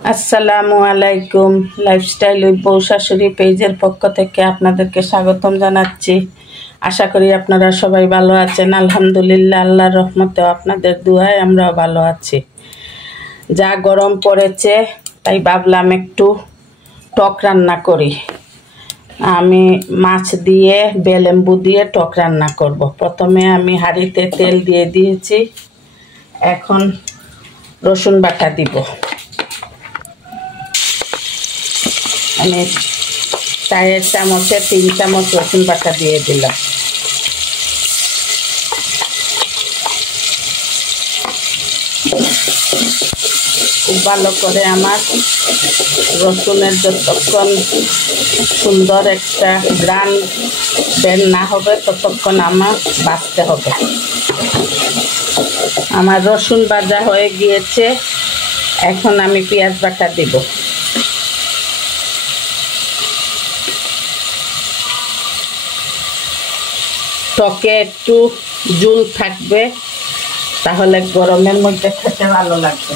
আসসালামু আলাইকুম। Lifestyle with বউ শাশুড়ি পেজের পক্ষ থেকে আপনাদেরকে স্বাগতম জানাচ্ছি। আশা করি আপনারা সবাই ভালো আছেন। আলহামদুলিল্লাহ, আল্লাহর রহমতে আপনাদের দুয়ায় আমরাও ভালো আছি। যা গরম পড়েছে তাই ভাবলাম একটু টক রান্না করি। আমি মাছ দিয়ে বেলেম্বু দিয়ে টক রান্না করব। প্রথমে আমি হাঁড়িতে তেল দিয়ে দিয়েছি, এখন রসুন বাটা দিব। আমি 4 চামচে 3 চামচ রসুন বাটা দিয়ে দিলাম। খুব ভালো করে আমার রসুনের যতক্ষণ সুন্দর একটা গ্রান বের না হবে ততক্ষণ আমার ভাজতে হবে। আমার রসুন ভাজা হয়ে গিয়েছে, এখন আমি পেঁয়াজ বাটা দিব। টকে একটু ঝোল থাকবে, তাহলে গরমের মধ্যে খেতে ভালো লাগবে।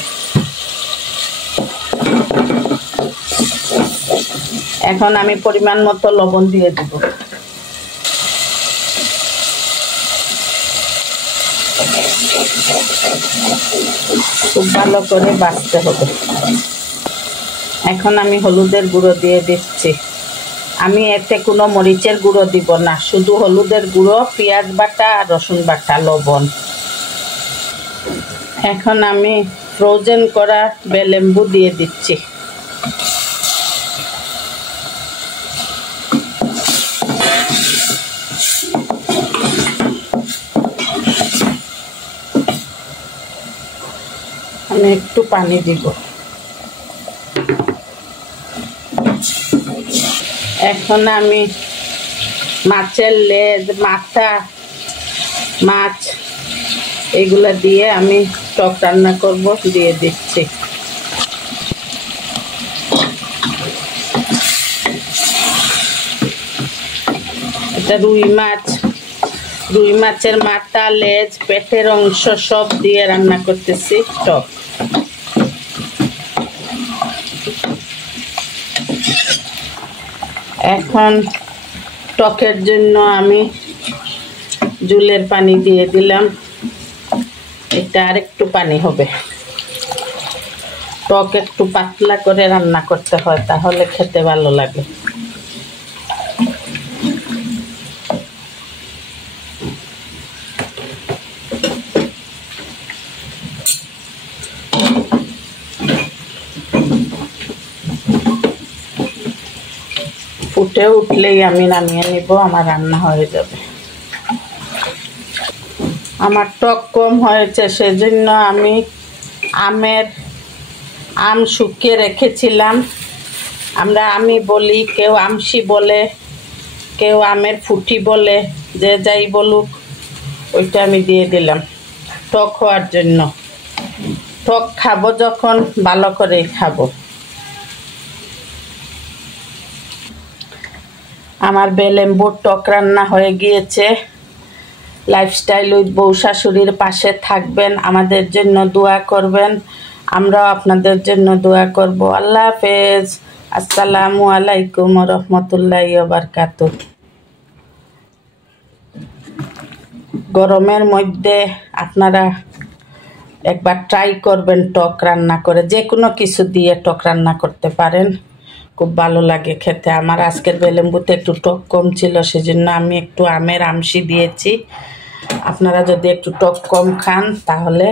এখন আমি পরিমাণ মতো লবণ দিয়ে দেব। খুব ভালো করে ভাজতে হবে। এখন আমি হলুদের গুঁড়ো দিয়ে দিচ্ছি। আমি এতে কোনো মরিচের গুঁড়ো দিব না, শুধু হলুদের গুঁড়ো, পেঁয়াজ বাটা আর রসুন বাটা, লবণ। এখন আমি ফ্রোজেন করা বেলেম্বু দিয়ে দিচ্ছি। আমি একটু পানি দিব। এখন আমি মাছের লেজ, মাথা, মাছ এগুলো দিয়ে আমি টক রান্না করব, দিয়ে দিচ্ছি। এটা রুই মাছ, রুই মাছের মাথা, লেজ, পেটের অংশ সব দিয়ে রান্না করতেছি টক। এখন টকের জন্য আমি ঝোলের পানি দিয়ে দিলাম। এটা আর একটু পানি হবে। টক একটু পাতলা করে রান্না করতে হয়, তাহলে খেতে ভালো লাগে। ফুটে উঠলেই আমি নামিয়ে নিব, আমার রান্না হয়ে যাবে। আমার টক কম হয়েছে, সেজন্য আমি আম শুকিয়ে রেখেছিলাম। আমরা আমি বলি, কেউ আমশি বলে, কেউ আমের ফুটি বলে, যে যাই বলুক, ওইটা আমি দিয়ে দিলাম টক হওয়ার জন্য। টক খাবো যখন, ভালো করেই খাবো। আমার বেলেম্বুর টক রান্না হয়ে গিয়েছে। লাইফস্টাইল উইথ বউ শাশুড়ির পাশে থাকবেন, আমাদের জন্য দোয়া করবেন, আমরাও আপনাদের জন্য দোয়া করব। আল্লাহ হাফেজ। আসসালামু আলাইকুম ওয়া রাহমাতুল্লাহি ওয়া বারাকাতুহু। গরমের মধ্যে আপনারা একবার ট্রাই করবেন টক রান্না করে। যে কোনো কিছু দিয়ে টক রান্না করতে পারেন, খুব ভালো লাগে খেতে। আমার আজকের বেলেম্বুতে একটু টক কম ছিল, সেজন্য আমি একটু আমের আমশি দিয়েছি। আপনারা যদি একটু টক কম খান তাহলে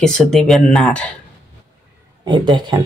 কিছু দিবেন না। আর এই দেখেন।